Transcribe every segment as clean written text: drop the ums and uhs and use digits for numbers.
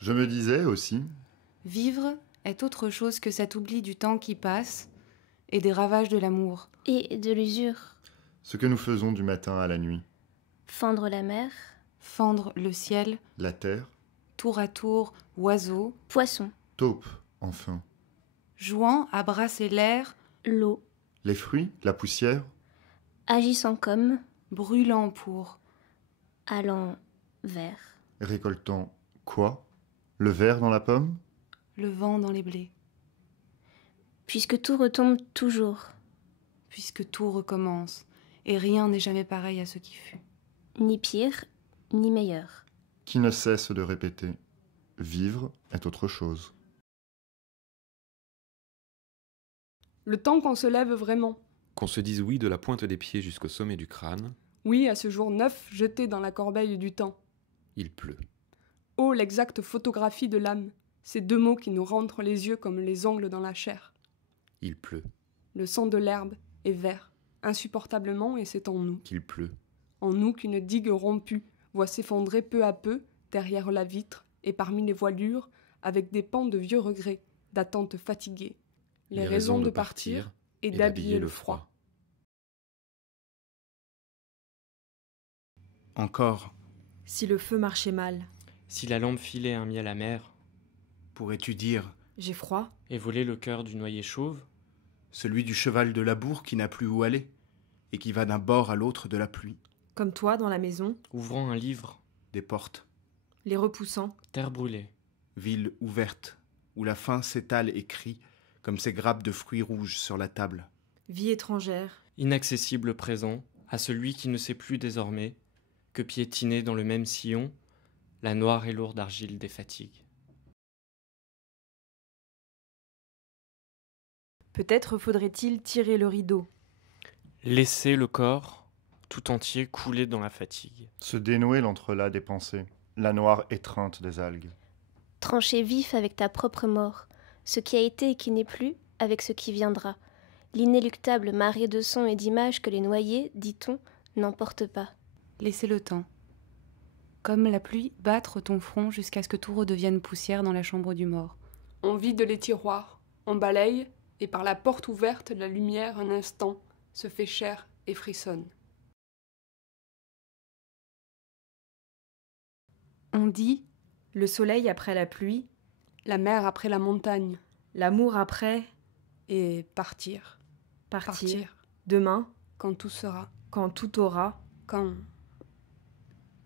Je me disais aussi, Vivre est autre chose que cet oubli du temps qui passe et des ravages de l'amour. Et de l'usure. ce que nous faisons du matin à la nuit, Fendre la mer. Fendre le ciel, la terre, tour à tour, oiseaux, Poisson. taupe, enfin, jouant à brasser l'air, L'eau. les fruits, la poussière, Agissant comme. brûlant pour Allant vers. récoltant quoi? Le verre dans la pomme? le vent dans les blés, Puisque tout retombe toujours. puisque tout recommence, et rien n'est jamais pareil à ce qui fut. Ni pire, ni meilleur. Qui ne cesse de répéter, vivre est autre chose. Le temps qu'on se lève vraiment. Qu'on se dise oui de la pointe des pieds jusqu'au sommet du crâne, Oui, à ce jour neuf jeté dans la corbeille du temps. il pleut. Oh, l'exacte photographie de l'âme. Ces deux mots qui nous rentrent les yeux comme les ongles dans la chair. Il pleut. Le sang de l'herbe est vert, insupportablement, et c'est en nous. Qu'il pleut. En nous qu'une digue rompue voit s'effondrer peu à peu, derrière la vitre et parmi les voilures, avec des pans de vieux regrets, d'attentes fatiguées. Les raisons de partir et d'habiller le froid. Encore, Si le feu marchait mal, Si la lampe filait un miel amer, pourrais-tu dire, j'ai froid, et volait le cœur du noyer chauve, celui du cheval de labour qui n'a plus où aller, et qui va d'un bord à l'autre de la pluie, comme toi dans la maison, ouvrant un livre, des portes, les repoussant, terre brûlée, ville ouverte, où la faim s'étale et crie, comme ces grappes de fruits rouges sur la table. vie étrangère, inaccessible présent, à celui qui ne sait plus désormais que piétiner dans le même sillon la noire et lourde argile des fatigues. peut-être faudrait-il tirer le rideau, Laisser le corps tout entier couler dans la fatigue. Se dénouer l'entrelacs des pensées, la noire étreinte des algues. Trancher vif avec ta propre mort. Ce qui a été et qui n'est plus, avec ce qui viendra. L'inéluctable marée de sons et d'images que les noyés, dit-on, n'emportent pas. Laissez le temps. Comme la pluie, battre ton front jusqu'à ce que tout redevienne poussière dans la chambre du mort. On vide les tiroirs, on balaye, et par la porte ouverte, la lumière, un instant, se fait chair et frissonne. On dit le soleil après la pluie, La mer après la montagne, l'amour après, et partir. partir, demain, Quand tout sera, quand tout aura, quand...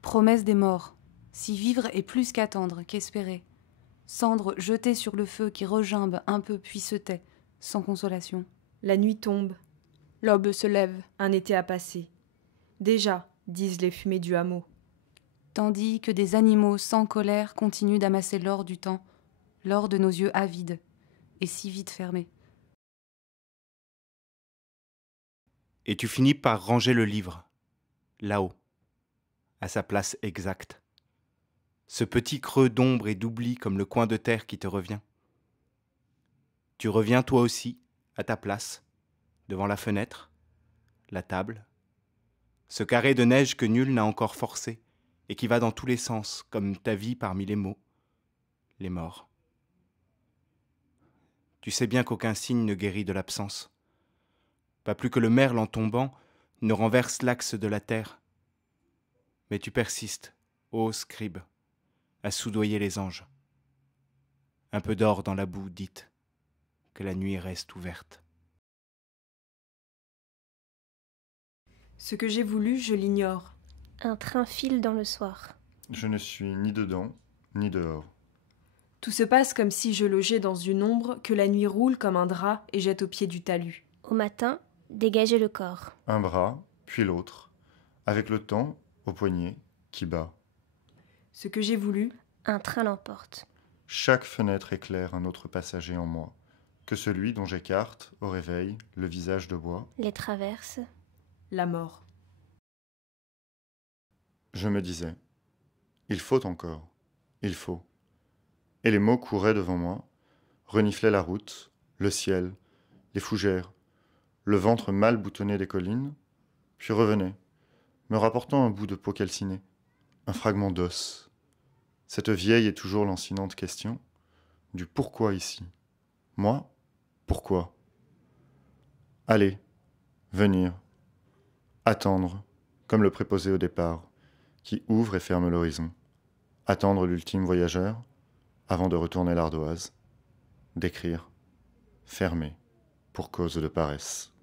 promesse des morts. Si vivre est plus qu'attendre, qu'espérer. Cendre jetée sur le feu qui regimbe un peu puis se tait, sans consolation. la nuit tombe, L'aube se lève, un été a passé. Déjà, disent les fumées du hameau, Tandis que des animaux sans colère continuent d'amasser l'or du temps, l'or de nos yeux avides, et si vite fermés. Et tu finis par ranger le livre, là-haut, à sa place exacte. Ce petit creux d'ombre et d'oubli comme le coin de terre qui te revient. Tu reviens toi aussi, à ta place, devant la fenêtre, la table, ce carré de neige que nul n'a encore forcé et qui va dans tous les sens, comme ta vie parmi les mots, les morts. Tu sais bien qu'aucun signe ne guérit de l'absence. Pas plus que le merle en tombant ne renverse l'axe de la terre. Mais tu persistes, ô scribe, à soudoyer les anges. Un peu d'or dans la boue, dites, que la nuit reste ouverte. ce que j'ai voulu, je l'ignore, Un train file dans le soir. Je ne suis ni dedans, ni dehors. tout se passe comme si je logeais dans une ombre que la nuit roule comme un drap et jette au pied du talus. Au matin, dégagez le corps. Un bras, puis l'autre, avec le temps, au poignet, qui bat. Ce que j'ai voulu, Un train l'emporte. Chaque fenêtre éclaire un autre passager en moi, que celui dont j'écarte, au réveil, le visage de bois. Les traverses. la mort. Je me disais, il faut encore, il faut. Et les mots couraient devant moi, reniflaient la route, le ciel, les fougères, le ventre mal boutonné des collines, puis revenaient, me rapportant un bout de peau calcinée, un fragment d'os. Cette vieille et toujours lancinante question du pourquoi ici. Moi, pourquoi? Aller, venir, attendre, comme le préposé au départ, qui ouvre et ferme l'horizon. Attendre l'ultime voyageur, avant de retourner l'ardoise. D'écrire, fermer, pour cause de paresse.